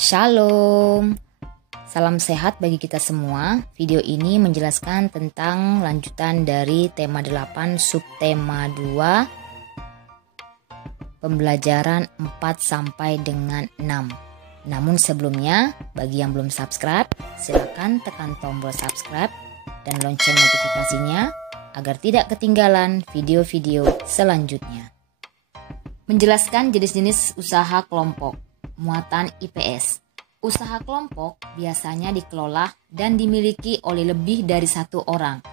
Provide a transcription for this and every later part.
Shalom, salam sehat bagi kita semua. Video ini menjelaskan tentang lanjutan dari tema 8 subtema 2 pembelajaran 4 sampai dengan 6. Namun sebelumnya, bagi yang belum subscribe, silakan tekan tombol subscribe dan lonceng notifikasinya agar tidak ketinggalan video-video selanjutnya. Menjelaskan jenis-jenis usaha kelompok. Muatan IPS. Usaha kelompok biasanya dikelola dan dimiliki oleh lebih dari satu orang.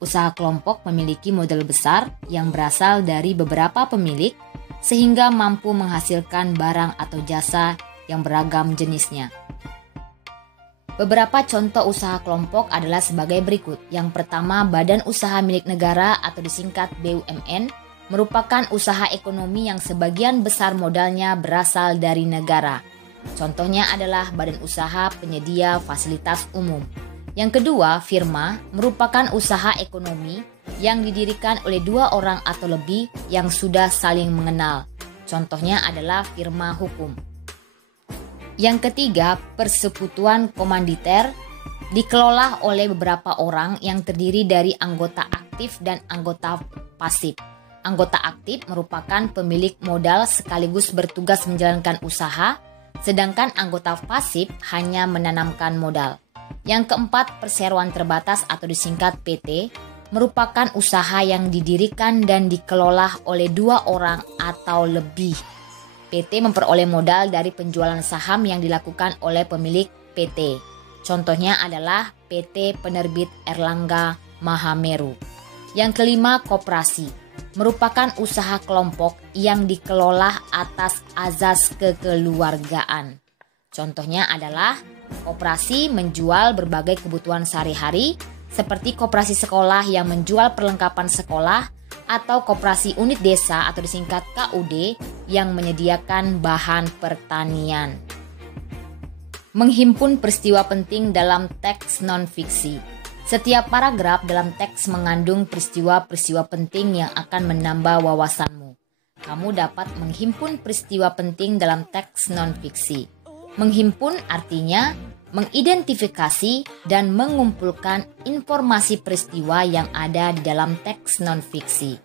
Usaha kelompok memiliki modal besar yang berasal dari beberapa pemilik sehingga mampu menghasilkan barang atau jasa yang beragam jenisnya. Beberapa contoh usaha kelompok adalah sebagai berikut. Yang pertama, badan usaha milik negara atau disingkat BUMN merupakan usaha ekonomi yang sebagian besar modalnya berasal dari negara. Contohnya adalah badan usaha penyedia fasilitas umum. Yang kedua, firma merupakan usaha ekonomi yang didirikan oleh dua orang atau lebih yang sudah saling mengenal. Contohnya adalah firma hukum. Yang ketiga, persekutuan komanditer dikelola oleh beberapa orang yang terdiri dari anggota aktif dan anggota pasif. Anggota aktif merupakan pemilik modal sekaligus bertugas menjalankan usaha, sedangkan anggota pasif hanya menanamkan modal. Yang keempat, perseroan terbatas atau disingkat PT, merupakan usaha yang didirikan dan dikelola oleh dua orang atau lebih. PT memperoleh modal dari penjualan saham yang dilakukan oleh pemilik PT. Contohnya adalah PT Penerbit Erlangga Mahameru. Yang kelima, koperasi merupakan usaha kelompok yang dikelola atas azas kekeluargaan. Contohnya adalah koperasi menjual berbagai kebutuhan sehari-hari seperti koperasi sekolah yang menjual perlengkapan sekolah atau koperasi unit desa atau disingkat KUD yang menyediakan bahan pertanian. Menghimpun peristiwa penting dalam teks non-fiksi. Setiap paragraf dalam teks mengandung peristiwa-peristiwa penting yang akan menambah wawasanmu. Kamu dapat menghimpun peristiwa penting dalam teks non-fiksi. Menghimpun artinya mengidentifikasi dan mengumpulkan informasi peristiwa yang ada di dalam teks non-fiksi.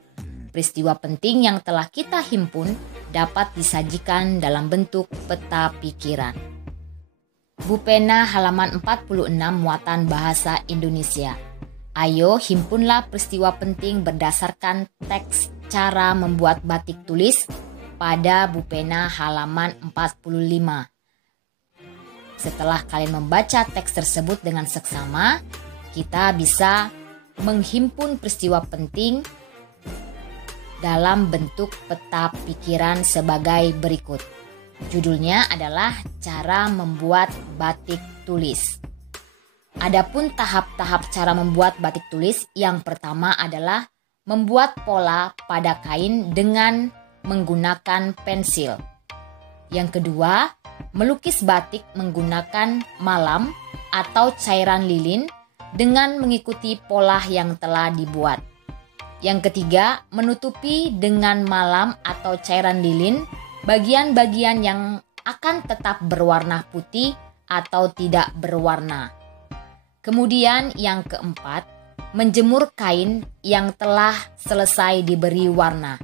Peristiwa penting yang telah kita himpun dapat disajikan dalam bentuk peta pikiran. Bupena halaman 46 muatan bahasa Indonesia. Ayo himpunlah peristiwa penting berdasarkan teks cara membuat batik tulis pada Bupena halaman 45. Setelah kalian membaca teks tersebut dengan seksama, kita bisa menghimpun peristiwa penting dalam bentuk peta pikiran sebagai berikut. Judulnya adalah cara membuat batik tulis. Adapun tahap-tahap cara membuat batik tulis, yang pertama adalah membuat pola pada kain dengan menggunakan pensil. Yang kedua, melukis batik menggunakan malam atau cairan lilin dengan mengikuti pola yang telah dibuat. Yang ketiga, menutupi dengan malam atau cairan lilin bagian-bagian yang akan tetap berwarna putih atau tidak berwarna. Kemudian yang keempat, menjemur kain yang telah selesai diberi warna.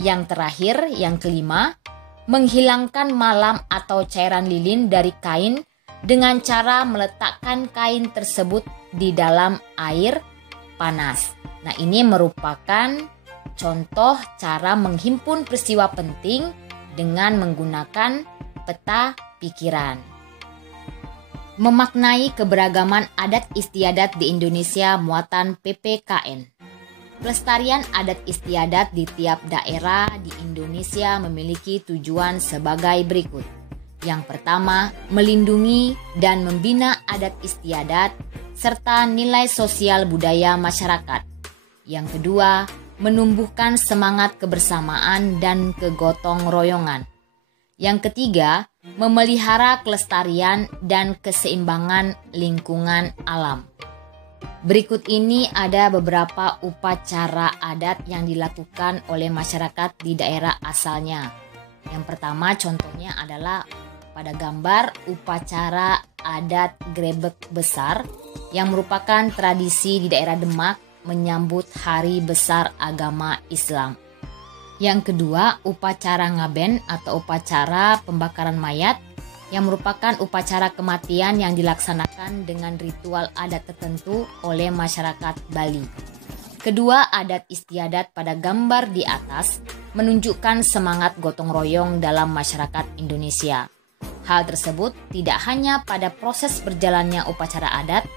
Yang terakhir, yang kelima, menghilangkan malam atau cairan lilin dari kain dengan cara meletakkan kain tersebut di dalam air panas. Nah, ini merupakan contoh cara menghimpun peristiwa penting dengan menggunakan peta pikiran. Memaknai keberagaman adat istiadat di Indonesia muatan PPKN. Pelestarian adat istiadat di tiap daerah di Indonesia memiliki tujuan sebagai berikut. Yang pertama, melindungi dan membina adat istiadat serta nilai sosial budaya masyarakat. Yang kedua, menumbuhkan semangat kebersamaan dan kegotong royongan. Yang ketiga, memelihara kelestarian dan keseimbangan lingkungan alam. Berikut ini ada beberapa upacara adat yang dilakukan oleh masyarakat di daerah asalnya. Yang pertama contohnya adalah pada gambar upacara adat grebek besar yang merupakan tradisi di daerah Demak menyambut hari besar agama Islam. Yang kedua, upacara ngaben atau upacara pembakaran mayat yang merupakan upacara kematian yang dilaksanakan dengan ritual adat tertentu oleh masyarakat Bali. Kedua, adat istiadat pada gambar di atas menunjukkan semangat gotong royong dalam masyarakat Indonesia. Hal tersebut tidak hanya pada proses berjalannya upacara adat,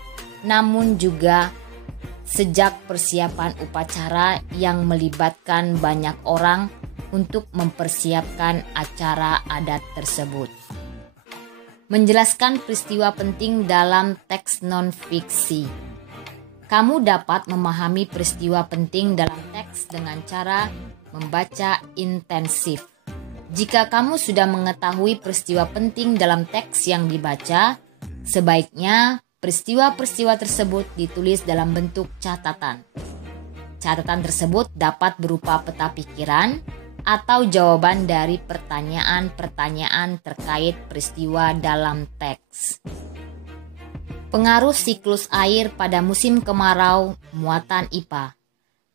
namun juga sejak persiapan upacara yang melibatkan banyak orang untuk mempersiapkan acara adat tersebut. Menjelaskan peristiwa penting dalam teks non-fiksi. Kamu dapat memahami peristiwa penting dalam teks dengan cara membaca intensif. Jika kamu sudah mengetahui peristiwa penting dalam teks yang dibaca, sebaiknya peristiwa-peristiwa tersebut ditulis dalam bentuk catatan. Catatan tersebut dapat berupa peta pikiran atau jawaban dari pertanyaan-pertanyaan terkait peristiwa dalam teks. Pengaruh siklus air pada musim kemarau muatan IPA.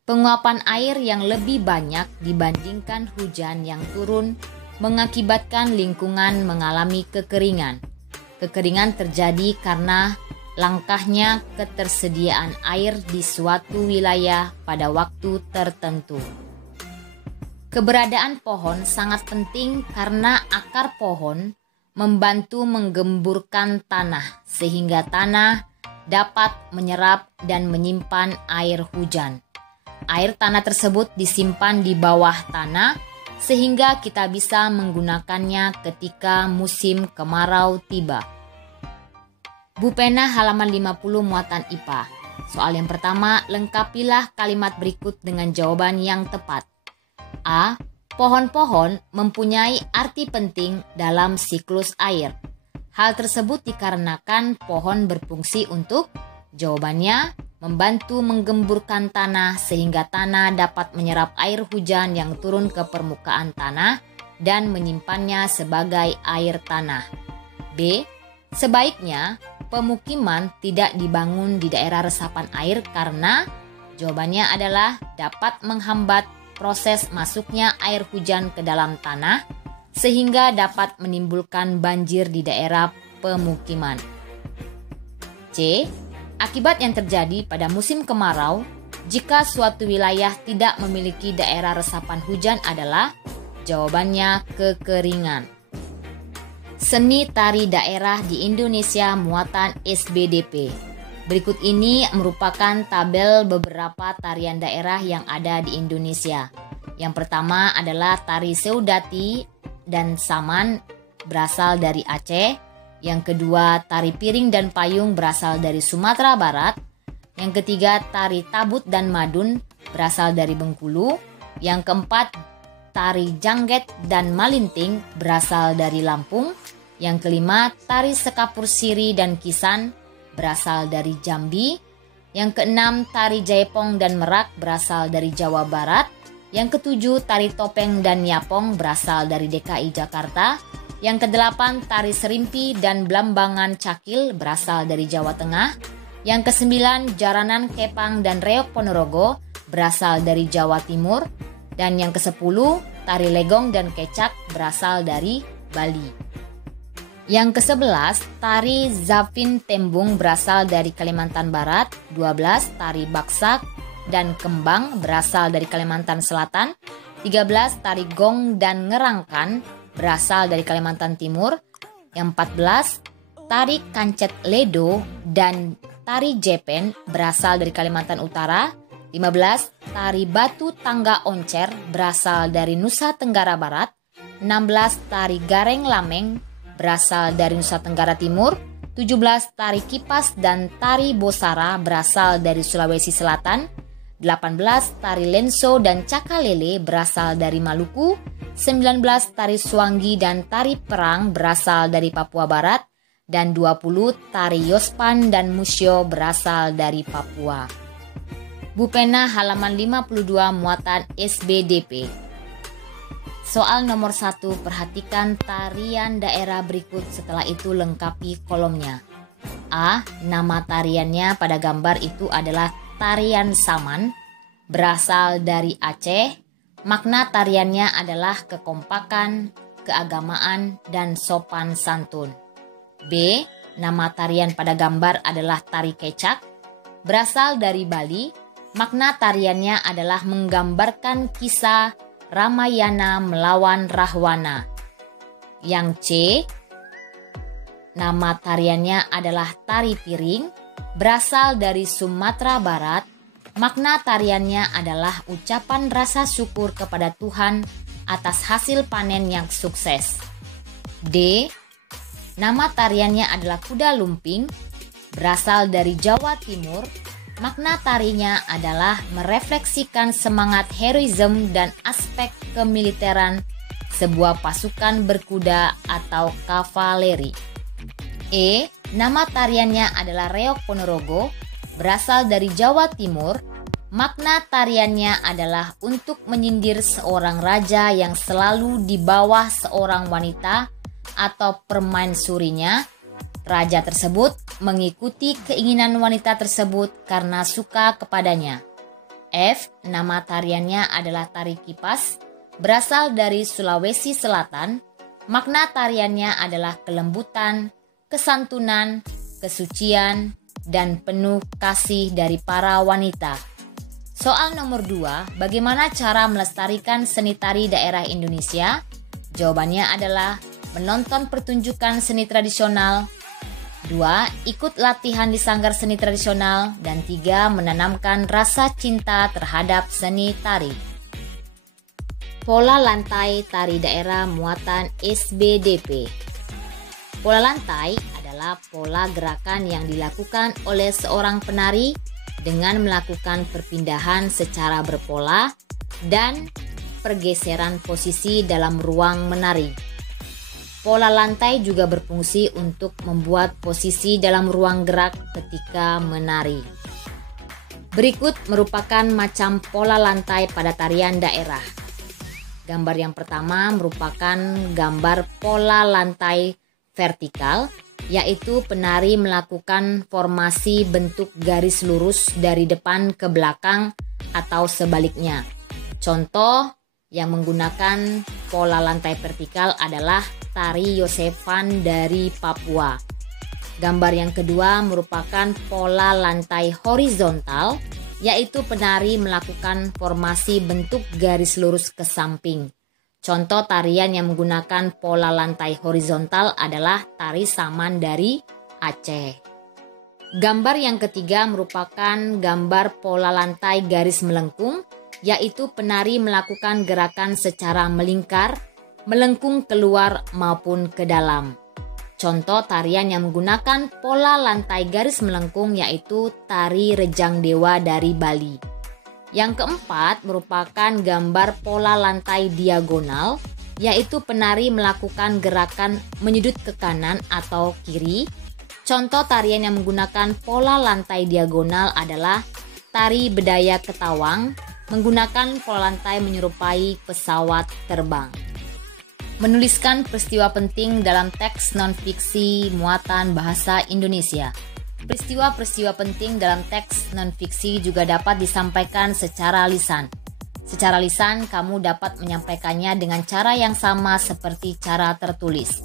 Penguapan air yang lebih banyak dibandingkan hujan yang turun mengakibatkan lingkungan mengalami kekeringan. Kekeringan terjadi karena langkahnya ketersediaan air di suatu wilayah pada waktu tertentu. Keberadaan pohon sangat penting karena akar pohon membantu menggemburkan tanah sehingga tanah dapat menyerap dan menyimpan air hujan. Air tanah tersebut disimpan di bawah tanah sehingga kita bisa menggunakannya ketika musim kemarau tiba. Bu Pena halaman 50 muatan IPA. Soal yang pertama, lengkapilah kalimat berikut dengan jawaban yang tepat. A. Pohon-pohon mempunyai arti penting dalam siklus air. Hal tersebut dikarenakan pohon berfungsi untuk jawabannya membantu menggemburkan tanah sehingga tanah dapat menyerap air hujan yang turun ke permukaan tanah dan menyimpannya sebagai air tanah. B. Sebaiknya pemukiman tidak dibangun di daerah resapan air karena jawabannya adalah dapat menghambat proses masuknya air hujan ke dalam tanah sehingga dapat menimbulkan banjir di daerah pemukiman. C. Akibat yang terjadi pada musim kemarau jika suatu wilayah tidak memiliki daerah resapan hujan adalah jawabannya kekeringan. Seni tari daerah di Indonesia muatan SBDP. Berikut ini merupakan tabel beberapa tarian daerah yang ada di Indonesia. Yang pertama adalah tari Seudati dan Saman berasal dari Aceh. Yang kedua tari Piring dan Payung berasal dari Sumatera Barat. Yang ketiga tari Tabut dan Madun berasal dari Bengkulu. Yang keempat tari Jangget dan Malinting berasal dari Lampung. Yang kelima tari Sekapur Siri dan Kisan berasal dari Jambi. Yang keenam, tari Jaipong dan Merak berasal dari Jawa Barat. Yang ketujuh, tari Topeng dan Yapong berasal dari DKI Jakarta. Yang kedelapan, tari Serimpi dan Blambangan Cakil berasal dari Jawa Tengah. Yang kesembilan, Jaranan Kepang dan Reok Ponorogo berasal dari Jawa Timur. Dan yang kesepuluh, tari Legong dan Kecak berasal dari Bali. Yang ke-11, tari Zafin Tembung berasal dari Kalimantan Barat. 12, tari Baksak dan Kembang berasal dari Kalimantan Selatan. 13, tari Gong dan Ngerangkan berasal dari Kalimantan Timur. Yang 14, tari Kancet Ledo dan tari Jepen berasal dari Kalimantan Utara. 15, tari Batu Tangga Oncer berasal dari Nusa Tenggara Barat. 16, tari Gareng Lameng berasal dari Nusa Tenggara Timur. 17, tari Kipas dan tari Bosara berasal dari Sulawesi Selatan. 18, tari Lenso dan Cakalele berasal dari Maluku. 19, tari Swangi dan tari Perang berasal dari Papua Barat. Dan 20, tari Yospan dan Musyo berasal dari Papua. Bu Pena halaman 52 muatan SBDP. Soal nomor 1, perhatikan tarian daerah berikut, setelah itu lengkapi kolomnya. A. Nama tariannya pada gambar itu adalah tarian Saman, berasal dari Aceh. Makna tariannya adalah kekompakan, keagamaan, dan sopan santun. B. Nama tarian pada gambar adalah tari kecak, berasal dari Bali. Makna tariannya adalah menggambarkan kisah Ramayana melawan Rahwana. Yang C. Nama tariannya adalah tari piring, berasal dari Sumatera Barat. Makna tariannya adalah ucapan rasa syukur kepada Tuhan atas hasil panen yang sukses. D. Nama tariannya adalah kuda lumping, berasal dari Jawa Timur. Makna tarinya adalah merefleksikan semangat heroisme dan aspek kemiliteran sebuah pasukan berkuda atau kavaleri. E. Nama tariannya adalah Reok Ponorogo, berasal dari Jawa Timur. Makna tariannya adalah untuk menyindir seorang raja yang selalu di bawah seorang wanita atau permaisurinya. Raja tersebut mengikuti keinginan wanita tersebut karena suka kepadanya. F. Nama tariannya adalah tari kipas, berasal dari Sulawesi Selatan. Makna tariannya adalah kelembutan, kesantunan, kesucian, dan penuh kasih dari para wanita. Soal nomor 2, bagaimana cara melestarikan seni tari daerah Indonesia? Jawabannya adalah menonton pertunjukan seni tradisional. 2. Ikut latihan di sanggar seni tradisional. Dan 3. Menanamkan rasa cinta terhadap seni tari. Pola lantai tari daerah muatan SBDP. Pola lantai adalah pola gerakan yang dilakukan oleh seorang penari dengan melakukan perpindahan secara berpola dan pergeseran posisi dalam ruang menari. Pola lantai juga berfungsi untuk membuat posisi dalam ruang gerak ketika menari. Berikut merupakan macam pola lantai pada tarian daerah. Gambar yang pertama merupakan gambar pola lantai vertikal, yaitu penari melakukan formasi bentuk garis lurus dari depan ke belakang atau sebaliknya. Contoh yang menggunakan pola lantai vertikal adalah tari Yosepan dari Papua. Gambar yang kedua merupakan pola lantai horizontal, yaitu penari melakukan formasi bentuk garis lurus ke samping. Contoh tarian yang menggunakan pola lantai horizontal adalah tari Saman dari Aceh. Gambar yang ketiga merupakan gambar pola lantai garis melengkung, yaitu penari melakukan gerakan secara melingkar, melengkung keluar maupun ke dalam. Contoh tarian yang menggunakan pola lantai garis melengkung yaitu tari Rejang Dewa dari Bali. Yang keempat merupakan gambar pola lantai diagonal, yaitu penari melakukan gerakan menyudut ke kanan atau kiri. Contoh tarian yang menggunakan pola lantai diagonal adalah tari Bedaya Ketawang, menggunakan pola lantai menyerupai pesawat terbang. Menuliskan peristiwa penting dalam teks non-fiksi muatan bahasa Indonesia. Peristiwa-peristiwa penting dalam teks non-fiksi juga dapat disampaikan secara lisan. Secara lisan, kamu dapat menyampaikannya dengan cara yang sama seperti cara tertulis.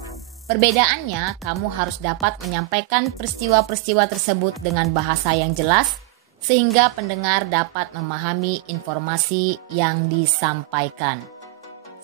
Perbedaannya, kamu harus dapat menyampaikan peristiwa-peristiwa tersebut dengan bahasa yang jelas, sehingga pendengar dapat memahami informasi yang disampaikan.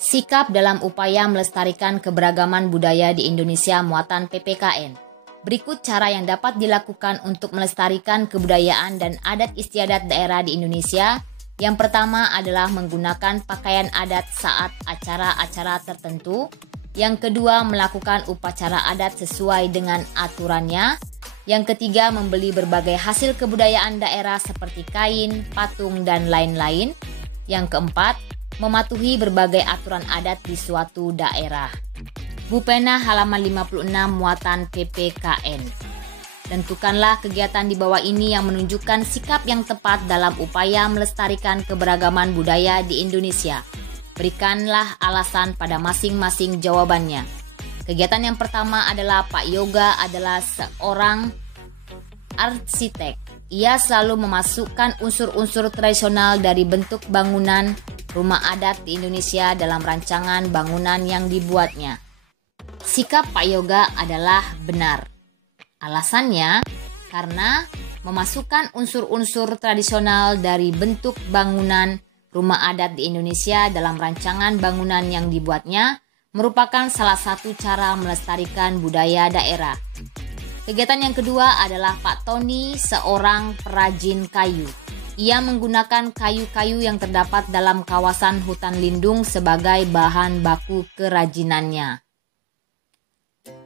Sikap dalam upaya melestarikan keberagaman budaya di Indonesia muatan PPKN. Berikut cara yang dapat dilakukan untuk melestarikan kebudayaan dan adat istiadat daerah di Indonesia. Yang pertama adalah menggunakan pakaian adat saat acara-acara tertentu. Yang kedua, melakukan upacara adat sesuai dengan aturannya. Yang ketiga, membeli berbagai hasil kebudayaan daerah seperti kain, patung, dan lain-lain. Yang keempat, mematuhi berbagai aturan adat di suatu daerah. Bupena halaman 56 muatan PPKN. Tentukanlah kegiatan di bawah ini yang menunjukkan sikap yang tepat dalam upaya melestarikan keberagaman budaya di Indonesia. Berikanlah alasan pada masing-masing jawabannya. Kegiatan yang pertama adalah Pak Yoga adalah seorang arsitek. Ia selalu memasukkan unsur-unsur tradisional dari bentuk bangunan rumah adat di Indonesia dalam rancangan bangunan yang dibuatnya. Sikap Pak Yoga adalah benar. Alasannya karena memasukkan unsur-unsur tradisional dari bentuk bangunan rumah adat di Indonesia dalam rancangan bangunan yang dibuatnya merupakan salah satu cara melestarikan budaya daerah. Kegiatan yang kedua adalah Pak Tony, seorang perajin kayu. Ia menggunakan kayu-kayu yang terdapat dalam kawasan hutan lindung sebagai bahan baku kerajinannya.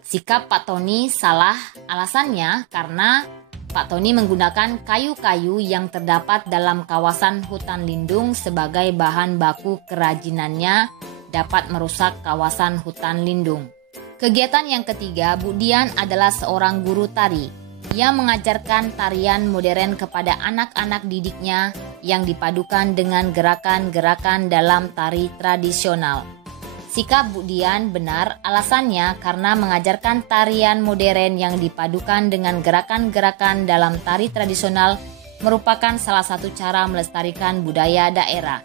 Sikap Pak Tony salah, alasannya karena Pak Tony menggunakan kayu-kayu yang terdapat dalam kawasan hutan lindung sebagai bahan baku kerajinannya dapat merusak kawasan hutan lindung. Kegiatan yang ketiga, Bu Dian adalah seorang guru tari. Ia mengajarkan tarian modern kepada anak-anak didiknya yang dipadukan dengan gerakan-gerakan dalam tari tradisional. Sikap Bu Dian benar, alasannya karena mengajarkan tarian modern yang dipadukan dengan gerakan-gerakan dalam tari tradisional merupakan salah satu cara melestarikan budaya daerah.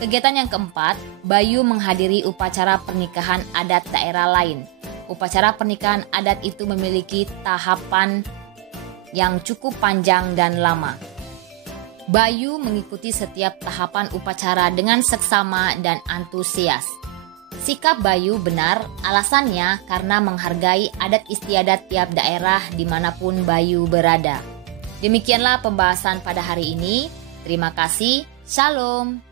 Kegiatan yang keempat, Bayu menghadiri upacara pernikahan adat daerah lain. Upacara pernikahan adat itu memiliki tahapan yang cukup panjang dan lama. Bayu mengikuti setiap tahapan upacara dengan seksama dan antusias. Sikap Bayu benar, alasannya karena menghargai adat istiadat tiap daerah dimanapun Bayu berada. Demikianlah pembahasan pada hari ini. Terima kasih. Shalom.